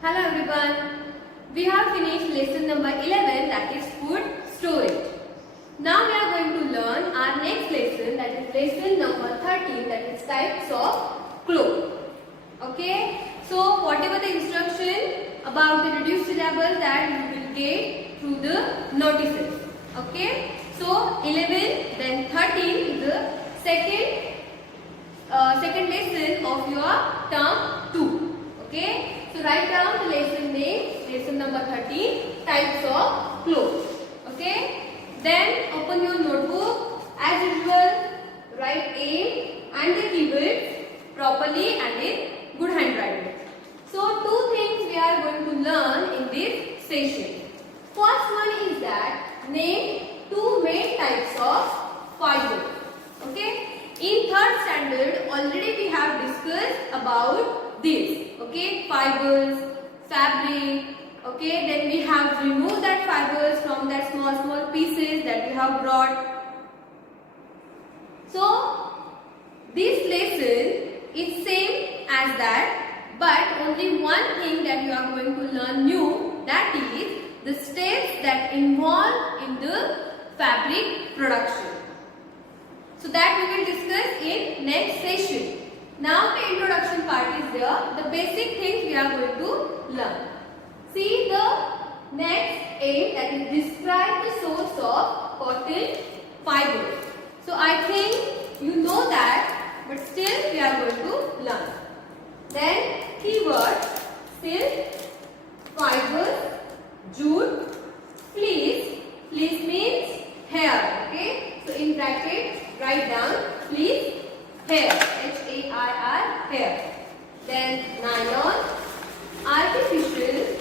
Hello everyone. We have finished lesson number 11, that is food storage. Now we are going to learn our next lesson, that is lesson number 13, that is types of cloth. Okay. So whatever the instruction about the reduced syllabus that you will get through the notices. Okay. So 11 then 13 is the second lesson of your term 2. Okay. So write down the lesson name, lesson number 13, types of clothes. Okay. Then open your notebook. As usual, write aim and the keywords properly and in good handwriting. So two things we are going to learn in this session. First one is that name two main types of fiber. Okay. In third standard already we have discussed about this. Okay, fibers, fabric. Okay, then we have removed that fibers from that small pieces that we have brought. So this lesson is same as that, but only one thing that you are going to learn new, that is the steps that involve in the fabric production. So that we will discuss in next session. Now the introduction part is there. The basic things we are going to learn. See the next aim, that is describe the source of cotton fibers. So I think you know that, but still we are going to learn. Then keyword silk, fibers, jute, fleece. Fleece means hair. Okay. So in bracket write down fleece, hair, H-A-I-R, hair. Then nylon, artificial,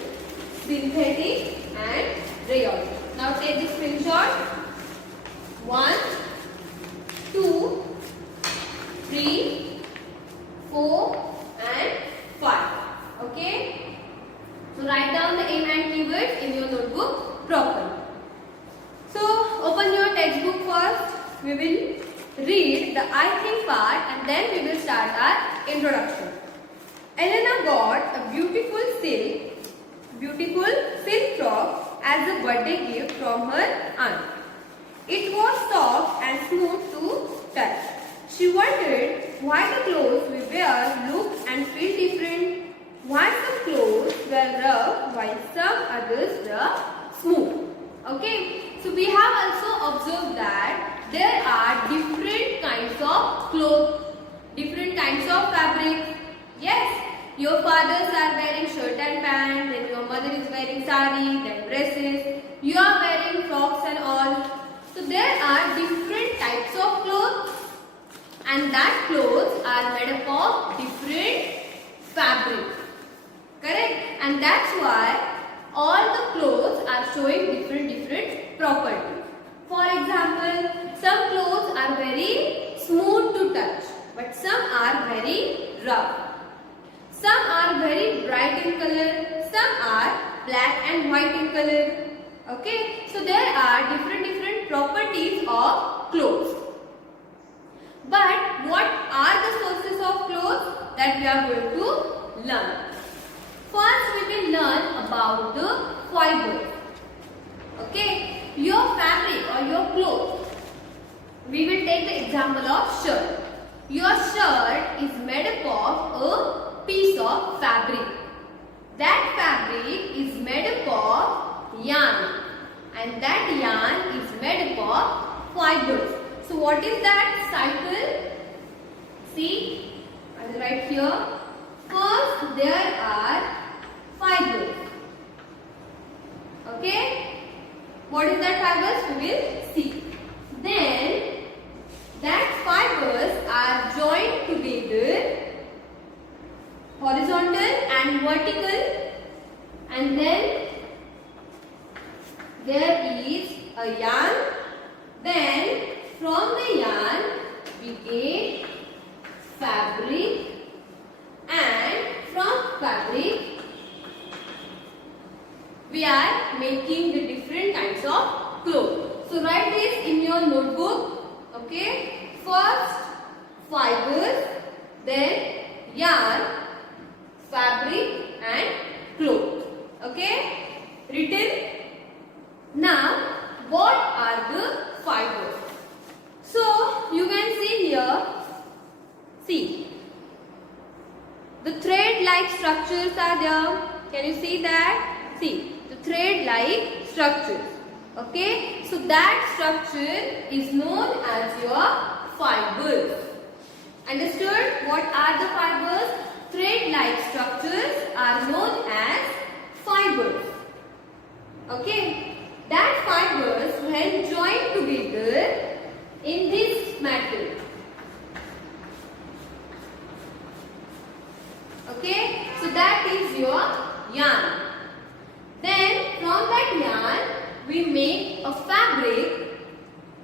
synthetic and rayon. Now take the screenshot. 1, 2, 3, 4 and 5. Okay. So write down the aim and keywords in your notebook properly. So open your textbook first. We will read the I think part and then we will start our introduction. Elena got a beautiful silk frock as a birthday gift from her aunt. It was soft and smooth to touch. She wondered why the clothes we wear looked and feel different, why some clothes were rough while some others were smooth. Okay, so we have also observed that there are different kinds of clothes, different kinds of fabrics. Yes, your fathers are wearing shirt and pants, then your mother is wearing sari, then dresses, you are wearing frocks and all. So there are different types of clothes, and that clothes are made up of different fabrics. Correct? And that's why all the clothes are showing different properties. For example, some clothes are very smooth to touch, but some are very rough. Some are very bright in color, some are black and white in color. Okay, so there are different properties of clothes. But what are the sources of clothes that we are going to learn? First, we will learn about the fibers. Okay, your fabric or your clothes. We will take the example of shirt. Your shirt is made up of a piece of fabric. That fabric is made up of yarn, and that yarn is made up of fibers. So what is that cycle? See, I will write here. First, there are fibers. Okay. What is that fibers? We will see. Then that fibers are joined together, horizontal and vertical, and then there is a yarn. Then from the yarn we get fabric, and from fabric we are making the different kinds of clothes. So write this in your notebook. Okay. First fibers, then yarn, fabric and cloth. Okay, written. Now, what are the fibers? So, you can see here, see, the thread-like structures are there. Can you see that? See, the thread-like structures. Okay, so that structure is known as your fibers. Understood? What are the fibers? Thread-like structures are known as fibers. Okay, that fibers when joined together in this metal. Okay, so that is your yarn. Then from that yarn we make a fabric,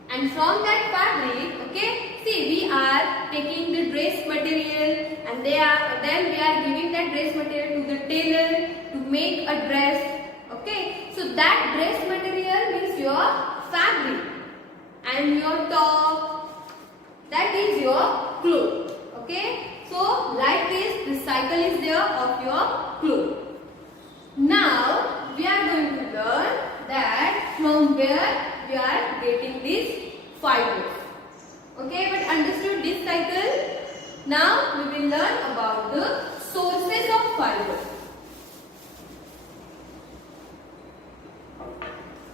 and from that fabric, okay, see, we are taking the dress material and then we are giving that dress material to the tailor to make a dress. Okay, so that dress material means your fabric, and your top, that is your cloth. Okay, so like this, the cycle is there of your cloth. Now we are going to learn that from where we are getting these fibers. Okay, but understood this cycle? Now we will learn about the sources of fibers.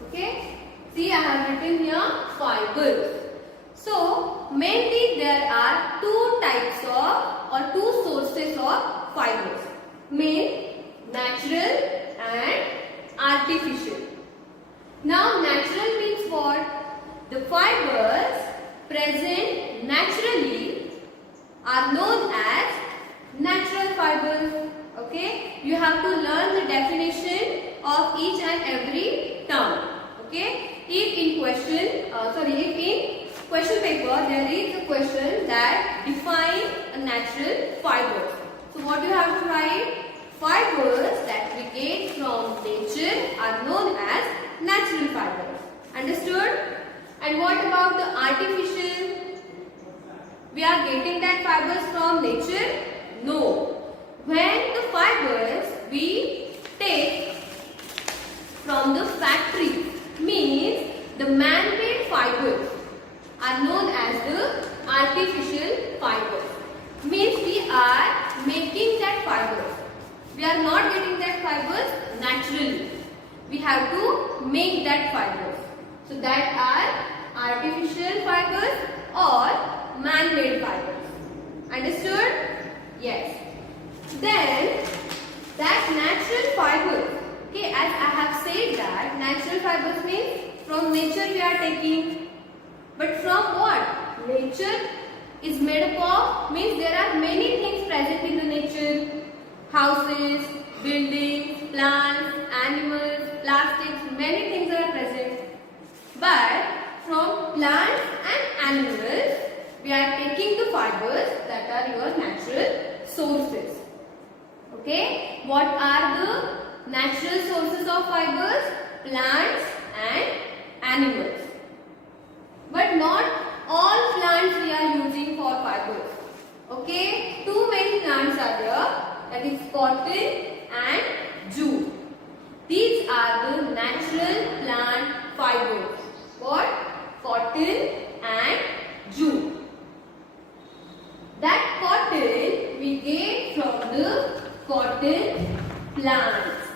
Okay, see, I have written here fibers. So mainly there are two types of or two sources of fibers, main, natural and artificial. Now natural means what? The fibers present naturally are known as natural fibers. Okay, you have to learn the definition of each and every term. Okay, if in question paper there is a question that define a natural fiber. So what you have to write? Fibers that we get from nature are known as natural fibers. Understood? And what about the artificial? We are getting that fibers from nature? No. When the fibers we take from the factory, means the man-made fibers are known as the artificial fibers. Means we are making that fibers. We are not getting that fibers naturally. We have to make that fibers. So that are artificial fibers or man-made fibers. Understood? Yes. Then that natural fibers. Okay, as I have said that natural fibers means from nature we are taking. But from what? Nature is made up of, means there are many things present in the nature. Houses, buildings, plants, animals, plastics, many things are present. But from plants and animals, we are taking the fibers that are your natural sources. Okay, what are the natural sources of fibers? Plants and animals. But not all plants we are using for fibers. Okay, two main plants are there, that is cotton and jute. These are the natural plant fibers. What? Cotton and jute. That cotton we get from the cotton plants.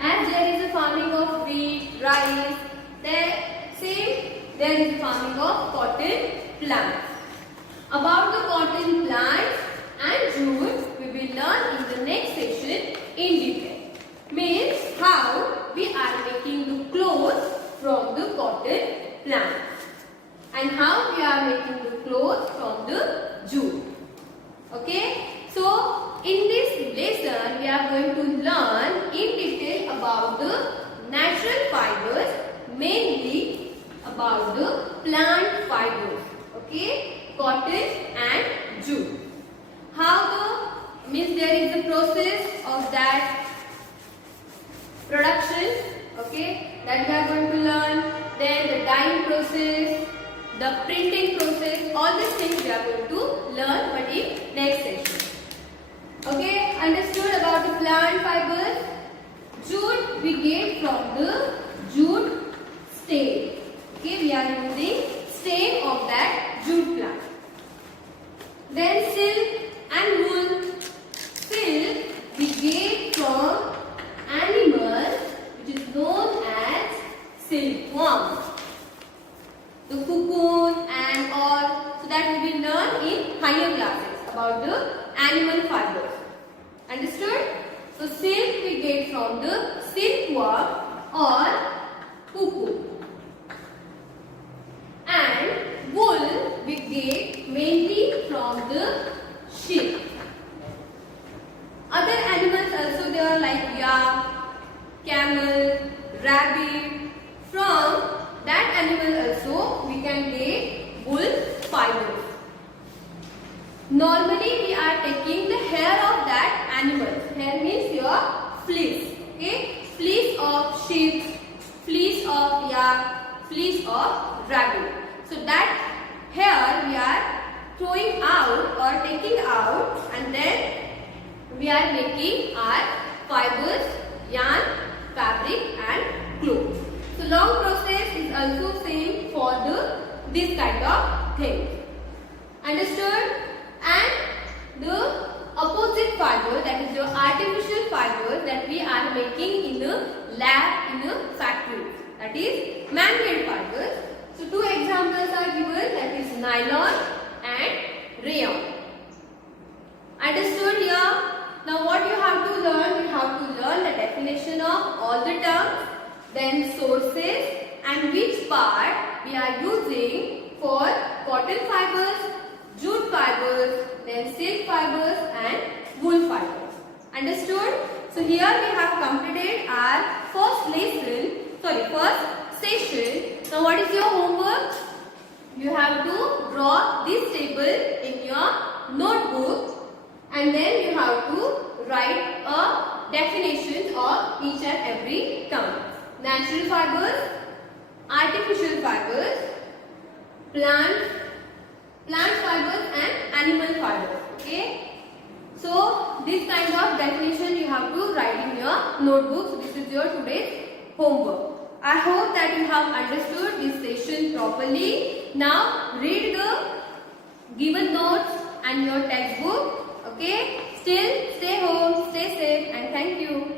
As there is a farming of wheat, rice, there is farming of cotton plants. About the cotton plants and jute, we will learn in the next session in detail. Means how we are making the clothes from the cotton plants and how we are making the clothes from the jute. Okay, so in this lesson we are going to learn in detail about the natural fibers, mainly about the plant fibers. Okay, cotton and jute. How the means there is a process of that production. Okay, that we are going to learn. Then the dyeing process, the printing process, all these things we are going to learn but in next session. Okay, I understood about the plant fibers. Jute we get from the jute stem. Okay, we are using stem of that jute plant. Then silk and wool. Silk we get from animals which is known as silkworm. The cocoon and all. So that we will learn in higher classes about the animal fibers. Understood? So silk we get from the silkworm or cocoon. And wool we get mainly from the sheep. Other animals also there are like yak, camel, rabbit. From that animal also we can get wool fibers. Normally we are taking the hair of that animal. Hair means your fleece. Okay? Fleece of sheep, fleece of yak, fleece of rabbit. So that hair we are throwing out or taking out, and then we are making our fibers, yarn, fabric and clothes. So long process is also same for this kind of thing. Understood? And the opposite fiber, that is your artificial fiber that we are making in the lab, in a factory, that is man-made fibers. So two examples are given, that is nylon and rayon. Understood here? Now what you have to learn? You have to learn the definition of all the terms, then sources and which part we are using for cotton fibers, jute fibers, then silk fibers and wool fibers. Understood? So here we have completed our first session. Now what is your homework? You have to draw this table in your notebook, and then you have to write a definition of each and every term. Natural fibers, artificial fibers, plant fibers and animal fibers. Okay. So this kind of definition you have to write in your notebook. So this is your today's homework. I hope that you have understood this session properly. Now read the given notes and your textbook. Okay. Still stay home, stay safe and thank you.